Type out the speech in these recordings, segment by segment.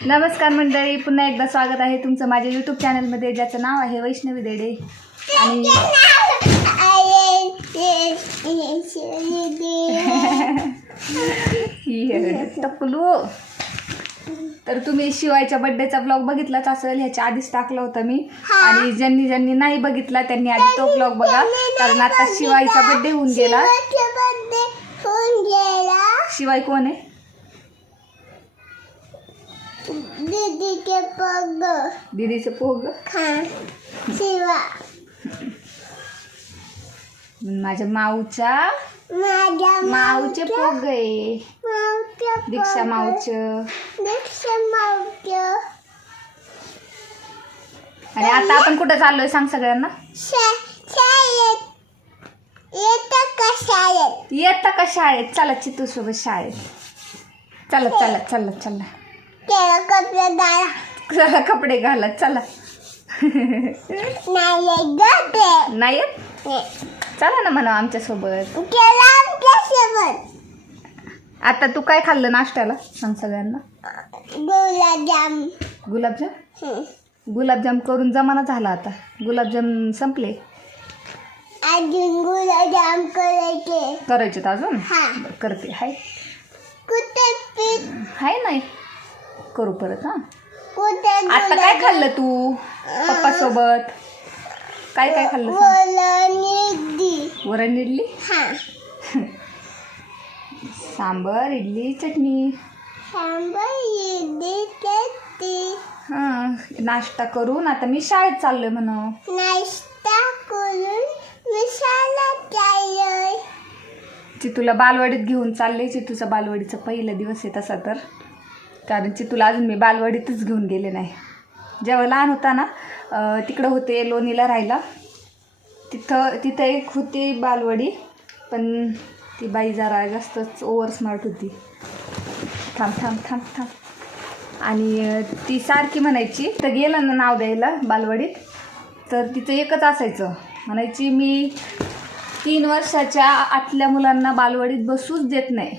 नमस्कार मंडळी पुन्हा एकदा स्वागत आहे तुमचं माझ्या यूट्यूब चॅनलमध्ये ज्याचं नाव आहे वैष्णवी देडे. आणि ही तर तुम्ही शिवायच्या बड्डेचा ब्लॉग बघितलाच असेल ह्याच्या आधीच टाकला होता मी. आणि ज्यांनी ज्यांनी नाही बघितला त्यांनी आधी तो ब्लॉग बघा. कारण आता शिवायचा बड्डे होऊन गेला. शिवाय कोण आहे? दीदीचे पग दीदीचं पोग शिवा. माझ्या माऊच्या? माझ्या माऊचे पोग आहे. दीक्षा माऊचं. दीक्षा मावच्या आणि आता आपण कुठं चाललोय सांग सगळ्यांना? शाळेत. येतं का शाळेत? येता का शाळेत? चला चितू सोबत शाळेत. चला चला चला चला. त्याला कपडे घाला. चला कपडे घाला चला. नाही गपे नाही येत चला ना म्हणा आमच्यासोबत आमच्यासोबत आता तू काय खाल्लं नाश्त्याला सांग सगळ्यांना? गुलाबजाम. गुलाबजाम? हं. गुलाबजाम करून जमाना झाला आता. गुलाबजाम संपले. अजून गुलाबजाम करायचे. करायचे तर अजून? हा. बरं, करते. हाय. कुठे पीठ हाय नाही. करू परत हां. आता काय खाल्लं तू? पप्पा सोबत काय काय खाल्लं सांग? वरण इडली हा. सांबर इडली चटणी. सांबर इडली चटणी. हां नाश्ता करून आता मी शाळेत चाललोय म्हणा. नाश्ता करून मिसाला चाललोय. चितूला बालवाडीत घेऊन चालले. चितूचा बालवाडीचा पहिला दिवस आहे तसा तर. कारण तुला अजून मी बालवाडीतच घेऊन गेले नाही. जेव्हा लहान होता ना तिकडं होते लोणीला राहायला. तिथं तिथं एक होती बालवाडी पण ती बाई जरा जास्तच ओवर स्मार्ट होती. थांब थांब थांब थांब. आणि ती सारखी म्हणायची तर गेलं ना नाव द्यायला बालवाडीत? तर तिचं एकच असायचं. म्हणायची मी तीन वर्षाच्या आतल्या मुलांना बालवाडीत बसूच देत नाही.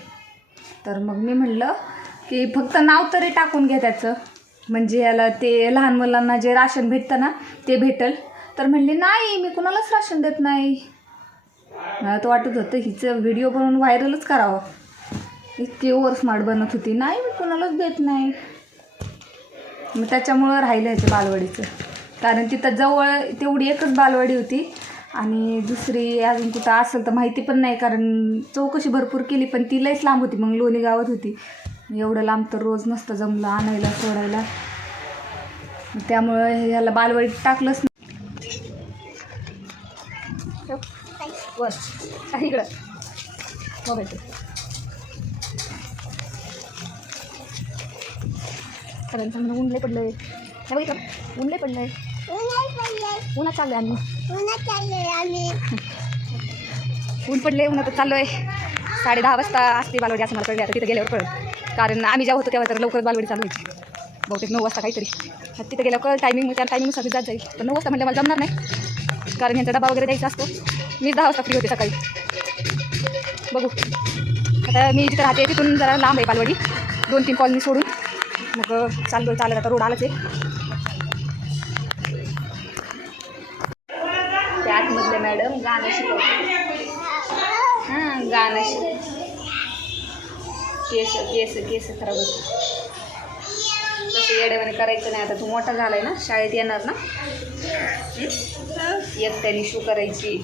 तर मग मी म्हणलं की फक्त नाव तरी टाकून घ्या त्याचं. म्हणजे याला ते लहान मुलांना जे राशन भेटतं ना ते भेटल. तर म्हणले नाही मी कुणालाच राशन देत नाही. मला तर वाटत होतं हिचं व्हिडिओ बनवून व्हायरलच करावं. इतकी ओवर स्मार्ट बनत होती. नाही मी कुणालाच देत नाही. मग त्याच्यामुळं राहिलं ह्याच्या बालवाडीचं. कारण तिथं जवळ तेवढी एकच बालवाडी होती. आणि दुसरी अजून कुठं असेल तर माहिती पण नाही कारण चौकशी भरपूर केली पण ती लईच लांब होती. मग लोणी गावात होती. एवढं लांब तर रोज नसतं जमलं आणायला सोडायला. त्यामुळं ह्याला बालवाडीत टाकलंच नाही. इकडं. सगळ्यांचं म्हणून ऊन लय पडलंय. हे बघितलं पडलंय. उन्हाळ पडलंय. उन्हात चाललोय आम्ही. उन्हाळ चाललोय आम्ही. ऊन पडले उन्हात चाललोय. साडे दहा वाजता असते बालवाडी असं मला कळले. आता तिथे गेल्यावर कळलं. कारण आम्ही जेव्हा होतो तेव्हा तर लवकर बालवाडी चालू व्हायची. बहुतेक नऊ वाजता काहीतरी. तिथे गेल्यावर कळलं टायमिंग त्या टायमिंगनुसार जात जाईल. पण नऊ वाजता म्हणजे मला जमणार नाही. कारण यांचा डबा वगैरे द्यायचा असतो. मी दहा वाजता फ्री होते सकाळी. बघू. आता मी जिथे राहते तिथून जरा लांब आहे बालवाडी दोन तीन कॉलनी सोडून. मग चालतो चालत आता रोड आलाच आहे. त्या आतमधले मॅडम गाणं शिकवतात. हां गाणं शिक केस केस केस खराब होते. तसं येड्यावाने करायचं नाही. आता तू मोठा झालाय ना शाळेत येणार ना? एकट्याने शू करायची.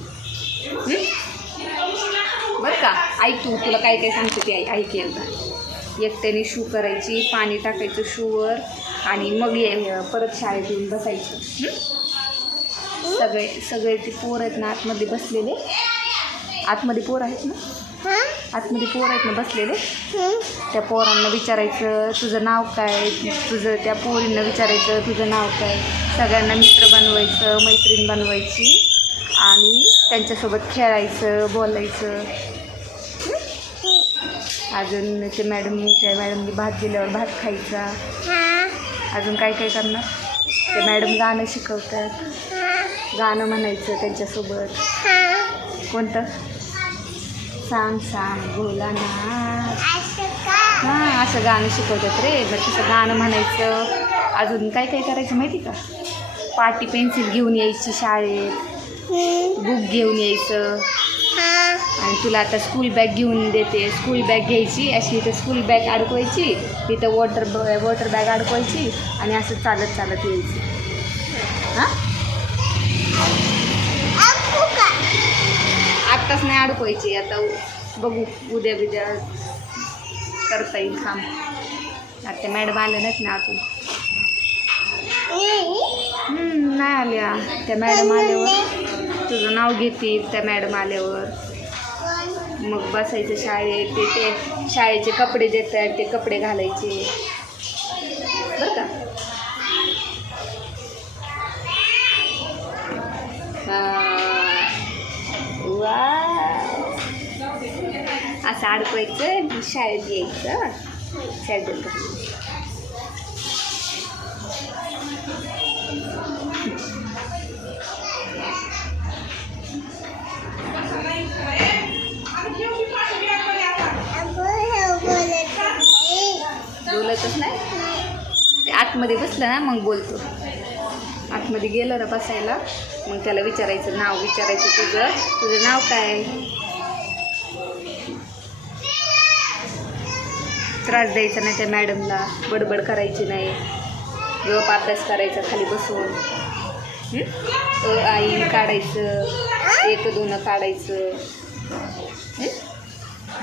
बरं का? ऐक तू तुला काय काय सांगते ते ऐ- ऐक एकदा. एकट्याने शू करायची पाणी टाकायचं शूवर आणि मग ये परत शाळेत येऊन बसायचं. सगळे सगळे ते पोर आहेत ना आतमध्ये बसलेले. आतमध्ये पोर आहेत ना? आतमध्ये पोर आहेत ना बसलेले. त्या पोरांना विचारायचं तुझं नाव काय? तुझं त्या पोरींना विचारायचं तुझं नाव काय? सगळ्यांना मित्र बनवायचं मैत्रीण बनवायची आणि त्यांच्यासोबत खेळायचं बोलायचं? अजून ते मॅडम त्या मॅडमनी भात दिल्यावर भात खायचा. अजून काय काय करणार? ते मॅडम गाणं शिकवतात. गाणं म्हणायचं त्यांच्यासोबत. कोणतं? सांग सांग असं का? हां असं गाणं शिकवतात रे. मग तसं गाणं म्हणायचं अजून काय काय करायचं माहिती का? पाटी पेन्सिल घेऊन यायची शाळेत. बुक घेऊन यायचं. हा. आणि तुला आता स्कूल बॅग घेऊन देते. स्कूल बॅग घ्यायची अशी इथं स्कूल बॅग अडकवायची तिथं वॉटर वॉटर बॅग अडकवायची आणि असं चालत चालत यायची. हां? आताच नाही अडकवायची आता बघू उद्या बिद्या करता येईल थांब आता मॅडम आल्या नाहीत ना अजून. नाही. आल्या. त्या मॅडम आल्यावर तुझं नाव घेतील त्या मॅडम आल्यावर. मग बसायचं शाळेत ते ते शाळेचे कपडे देतात ते कपडे घालायचे. बरं का? वा. असं अडकवायचं आणि शाळेत यायचं. शाळेत बोलतच नाही? ते आतमध्ये बसलं ना मग बोलतो. आतमध्ये गेलं ना बसायला मग त्याला विचारायचं नाव विचारायचं तुझं. तुझं नाव काय? त्रास द्यायचा नाही त्या मॅडमला बडबड करायची नाही. गप अभ्यास करायचा खाली बसून. अ, आई काढायचं एक दोन काढायचं.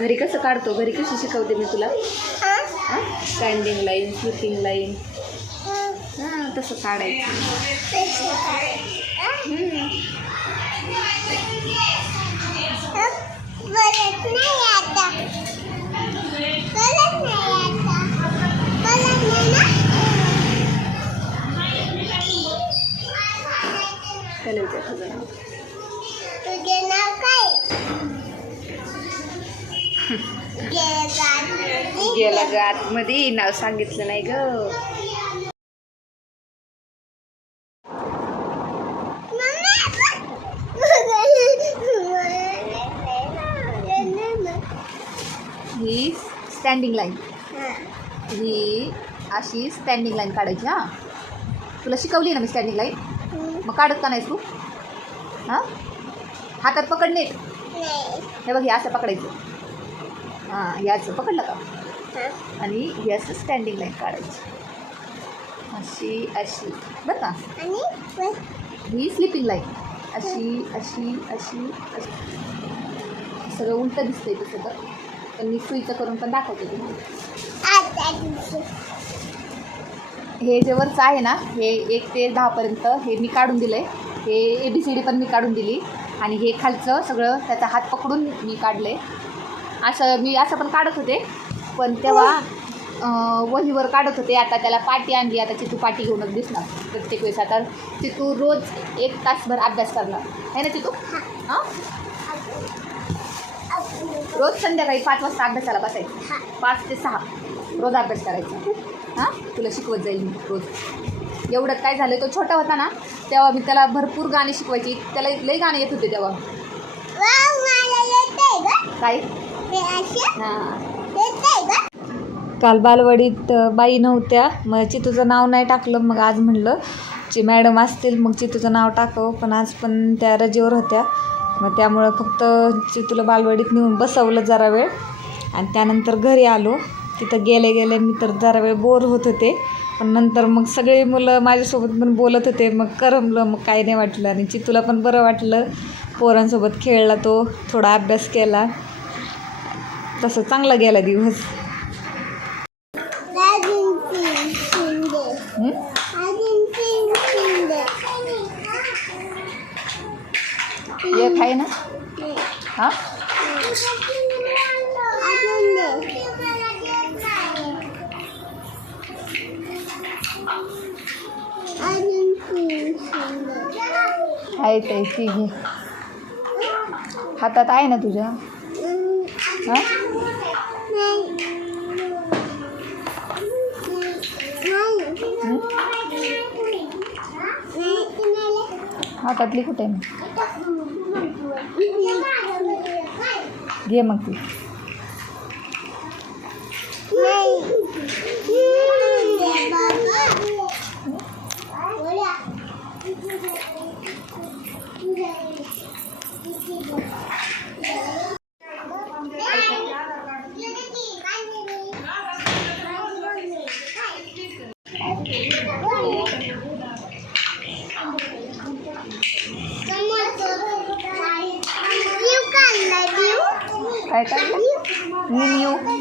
घरी कसं काढतो? घरी कशी शिकवते मी तुला? स्टँडिंग लाईन स्लिपिंग लाईन हां तसं काढायचं. गेला ग आतमध्ये नाव सांगितलं नाही ग. स्टँडिंग लाईन ही. अशी स्टँडिंग लाईन काढायची हां. तुला शिकवली ना मी स्टँडिंग लाईन मग काढत का नाहीस तू? हां? हातात पकडणे हे बघ हे असं पकडायचं. हां याचं पकडलं का? आणि हे असं स्टँडिंग लाईन काढायची. अशी अशी. बरं का? ही स्लिपिंग लाईन अशी अशी अशी अशी. सगळं उलटं दिसतंय ते सगळं पण मी सुईचं करून पण दाखवते तुम्हाला. हे जे वरचं आहे ना हे एक ते दहापर्यंत हे मी काढून दिलं आहे हे ए बी सी डी पण मी काढून दिली. आणि हे खालचं सगळं त्याचा हात पकडून मी काढलं आहे असं मी असं पण काढत होते. पण तेव्हा वहीवर काढत होते. आता त्याला पाटी आणली. आता चितू पाटी घेऊनच दिसणार प्रत्येक वेळेस आता चितू रोज एक तासभर अभ्यास करणार. आहे ना चितू? हां. रोज संध्याकाळी पाच वाजता अभ्यासाला बसायचं. पाच ते सहा. रोज अभ्यास करायचा. हां? तुला शिकवत जाईल मी रोज. एवढं काय झालं? तो छोटा होता ना तेव्हा मी त्याला भरपूर गाणी शिकवायची. त्याला लई गाणे येत होते तेव्हा. काय? हां काल बालवाडीत बाई नव्हत्या. मग चितूचं नाव नाही टाकलं. मग आज म्हणलं ची मॅडम असतील मग चितूचं नाव टाकावं. पण आज पण त्या रजेवर होत्या. मग त्यामुळं फक्त चितूला बालवाडीत नेऊन बसवलं जरा वेळ. आणि त्यानंतर घरी आलो. तिथं गेले गेले मी तर जरा वेळ बोर होत होते. पण नंतर मग सगळी मुलं माझ्यासोबत पण बोलत होते. मग करमलं मग काही नाही वाटलं. आणि चितूला पण बरं वाटलं. पोरांसोबत खेळला तो थोडा अभ्यास केला. तसं चांगला गेला दिवस. आहे ते ती घे हातात आहे ना तुझ्या? हां? हातातली कुठे मग? घे मग ती. काय काढलं घ्यायचं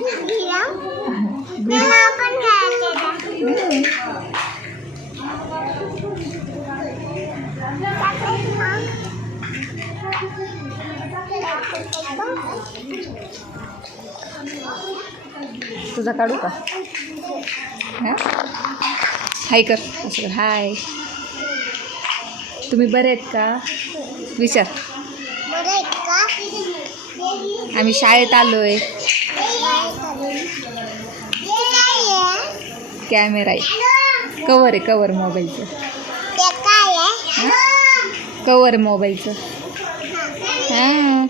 तुझा काढू का? हां? हाय कर. असं हाय तुम्ही बरे आहेत का? विचार. बरं का? आम्ही शाळेत आलो आहे कॅमेरा आहे. कवर आहे कवर मोबाईलचं. कवर मोबाईलचं. हां.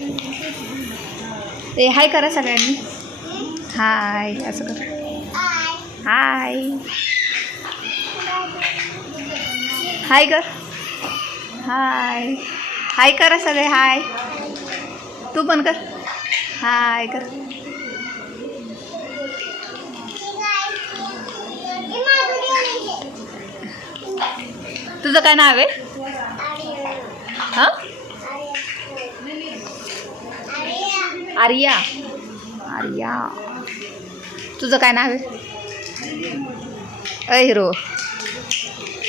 ते हाय करा सगळ्यांनी. हाय असं करा. हाय. हाय कर हाय. हाय करा सगळे हाय. तू पण कर. हाय कर. तुझं काय नाव आहे? हां? आर्या. आर्या. तुझं काय नाव आहे? अय हिरो.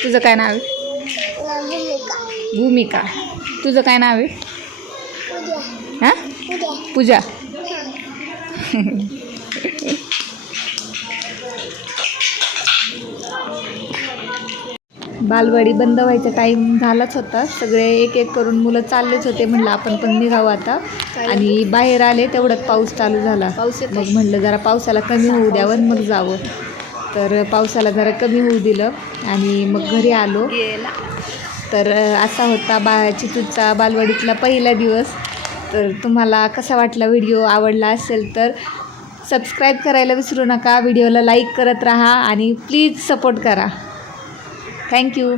तुझं काय नाव आहे? भूमिका. तुझं काय नाव आहे? हां? पूजा. बालवाडी बंद व्हायचा टाईम झालाच होता. सगळे एक एक करून मुलं चाललेच होते म्हणलं आपण पण निघावं आता. आणि बाहेर आले तेवढ्यात पाऊस चालू झाला. मग म्हणलं जरा पावसाला कमी होऊ द्यावं आणि मग जावं. तर पावसाला जरा कमी होऊ दिलं आणि मग घरी आलो. तर असा होता बा चितूचा बालवाडीतला पहिला दिवस. तर तुम्हाला कसा वाटला व्हिडिओ आवडला असेल तर सबस्क्राईब करायला विसरू नका. व्हिडिओला लाईक करत राहा आणि प्लीज सपोर्ट करा. थँक्यू